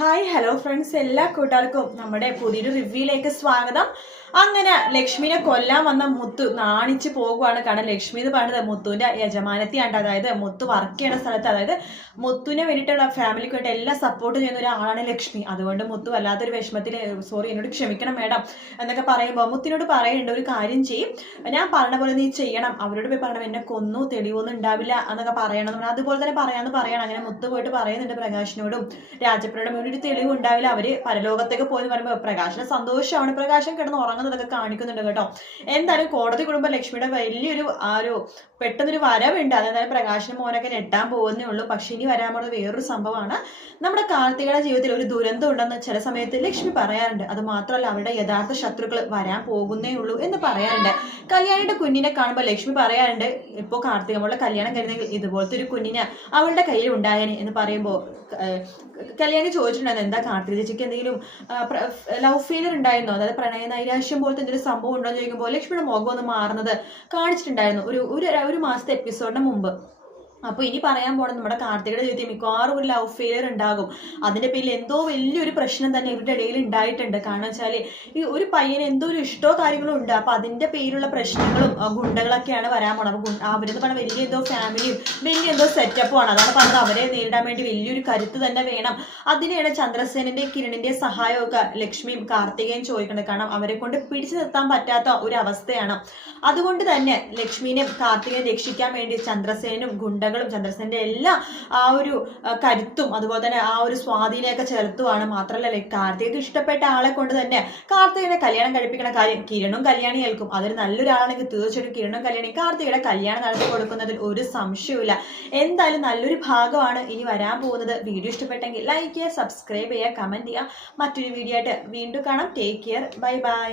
Hi hello friends, എല്ലാ കൂട്ടുകാർക്കും നമ്മുടെ പുതിയൊരു റിവ്യൂയിലേക്ക് സ്വാഗതം. അങ്ങനെ ലക്ഷ്മിനെ കൊല്ലാൻ വന്ന മുത്തു നാണിച്ച് പോകുവാണ്. കാരണം ലക്ഷ്മി എന്ന് പറയുന്നത് മുത്തുവിന്റെ യജമാനത്തിയാണ്. അതായത് മുത്തു വർക്ക് ചെയ്യുന്ന സ്ഥലത്ത്, അതായത് മുത്തുവിനെ വേണ്ടിയിട്ടുള്ള ഫാമിലിക്ക് വേണ്ടി എല്ലാം സപ്പോർട്ട് ചെയ്യുന്ന ഒരാളാണ് ലക്ഷ്മി. അതുകൊണ്ട് മുത്തു വല്ലാത്തൊരു വിഷമത്തിൽ സോറി എന്നോട് ക്ഷമിക്കണം മേഡം എന്നൊക്കെ പറയുമ്പോൾ മുത്തിനോട് പറയുന്നുണ്ട്, ഒരു കാര്യം ചെയ്യും, ഞാൻ പറഞ്ഞ പോലെ നീ ചെയ്യണം, അവരോട് പോയി പറയണം എന്നെ കൊന്നു തെളിവൊന്നും ഉണ്ടാവില്ല എന്നൊക്കെ പറയണം. അതുപോലെ തന്നെ പറയണം. അങ്ങനെ മുത്തു പോയിട്ട് പറയുന്നുണ്ട് പ്രകാശിനോടും രാജപ്പനോടും ഒരു തെളിവ് ഉണ്ടാവില്ല, അവര് പരലോകത്തേക്ക് പോയെന്ന് പറയുമ്പോൾ പ്രകാശിന് സന്തോഷമാണ്. പ്രകാശം കിടന്ന് ഉറങ്ങുന്നതൊക്കെ കാണിക്കുന്നുണ്ട് കേട്ടോ. എന്തായാലും കോടതി കുടുംബം ലക്ഷ്മിയുടെ വലിയൊരു പെട്ടെന്നൊരു വരവുണ്ട്. അതായത് പ്രകാശിന് മോനൊക്കെ ഞെട്ടാൻ പോകുന്നേ ഉള്ളൂ. പക്ഷെ ഇനി വരാൻ പോകുന്നത് വേറൊരു സംഭവമാണ്. നമ്മുടെ കാർത്തികയുടെ ജീവിതത്തിൽ ഒരു ദുരന്തം ഉണ്ടെന്ന് ചില സമയത്ത് ലക്ഷ്മി പറയാറുണ്ട്. അത് മാത്രമല്ല, അവരുടെ യഥാർത്ഥ ശത്രുക്കൾ വരാൻ പോകുന്നേ ഉള്ളൂ എന്ന് പറയാറുണ്ട്. കല്യാണിയുടെ കുഞ്ഞിനെ കാണുമ്പോൾ ലക്ഷ്മി പറയാറുണ്ട്, ഇപ്പോൾ കാർത്തിക മോളുടെ കല്യാണം കഴിഞ്ഞെങ്കിൽ ഇതുപോലത്തെ ഒരു കുഞ്ഞിനെ അവളുടെ കയ്യിൽ ഉണ്ടായേനെ എന്ന് പറയുമ്പോൾ കല്യാണി ചോദിച്ചിട്ടുണ്ടായിരുന്നു, എന്താ കാർത്തിക ചേച്ചിക്ക് എന്തെങ്കിലും ലവ് ഫെയിലിയർ ഉണ്ടായിരുന്നോ, അതായത് പ്രണയ നൈരാശ്യം പോലത്തെ എന്തെങ്കിലും സംഭവം ഉണ്ടോ എന്ന് ചോദിക്കുമ്പോൾ ലക്ഷ്മിയുടെ മുഖം ഒന്ന് മാറുന്നത് കാണിച്ചിട്ടുണ്ടായിരുന്നു ഒരു മാസത്തെ എപ്പിസോഡിന് മുമ്പ്. അപ്പോൾ ഇനി പറയാൻ പോണത് നമ്മുടെ കാർത്തികയുടെ ജീവിതത്തിൽ മിക്കവാറും ഒരു ലവ് ഫെയിലിയർ ഉണ്ടാകും. അതിന്റെ പേരിൽ എന്തോ വലിയൊരു പ്രശ്നം തന്നെ ഇവരുടെ ഇടയിൽ ഉണ്ടായിട്ടുണ്ട്. കാരണം വെച്ചാൽ ഈ ഒരു പയ്യന് എന്തോ ഒരു ഇഷ്ടമോ കാര്യങ്ങളും ഉണ്ട്. അപ്പൊ അതിന്റെ പേരിലുള്ള പ്രശ്നങ്ങളും ഗുണ്ടകളൊക്കെയാണ് വരാൻ പോണത്. അപ്പൊ അവരെന്ന് പറഞ്ഞാൽ വലിയ എന്തോ ഫാമിലിയും വലിയ എന്തോ സെറ്റപ്പും ആണ്. അതാണ് പറഞ്ഞത്, അവരെ നേരിടാൻ വേണ്ടി വലിയൊരു കരുത്ത് തന്നെ വേണം. അതിനെയാണ് ചന്ദ്രസേനന്റെ കിരണിന്റെ സഹായമൊക്കെ ലക്ഷ്മിയും കാർത്തികയും ചോദിക്കുന്നത്. കാരണം അവരെ കൊണ്ട് പിടിച്ചു നിർത്താൻ പറ്റാത്ത ഒരു അവസ്ഥയാണ്. അതുകൊണ്ട് തന്നെ ലക്ഷ്മിനെ കാർത്തികയെ രക്ഷിക്കാൻ വേണ്ടി ചന്ദ്രസേനും ചന്ദ്രസേനന്റെ എല്ലാ ആ ഒരു കരുത്തും അതുപോലെ തന്നെ ആ ഒരു സ്വാധീനമൊക്കെ ചെലുത്തുവാണ്. മാത്രമല്ല കാർത്തികയ്ക്ക് ഇഷ്ടപ്പെട്ട ആളെ കൊണ്ട് തന്നെ കാർത്തികനെ കല്യാണം കഴിപ്പിക്കുന്ന കാര്യം കിരണും കല്യാണി ഏൽക്കും. അതൊരു നല്ലൊരാളാണെങ്കിൽ തീർച്ചയായിട്ടും കിരണും കല്യാണി കാർത്തികയുടെ കല്യാണം നടത്തി കൊടുക്കുന്നതിൽ ഒരു സംശയവുമില്ല. എന്തായാലും നല്ലൊരു ഭാഗമാണ് ഇനി വരാൻ പോകുന്നത്. വീഡിയോ ഇഷ്ടപ്പെട്ടെങ്കിൽ ലൈക്ക് ചെയ്യുക, സബ്സ്ക്രൈബ് ചെയ്യുക, കമന്റ് ചെയ്യുക. മറ്റൊരു വീഡിയോ ആയിട്ട് വീണ്ടും കാണാം. Take care, bye bye.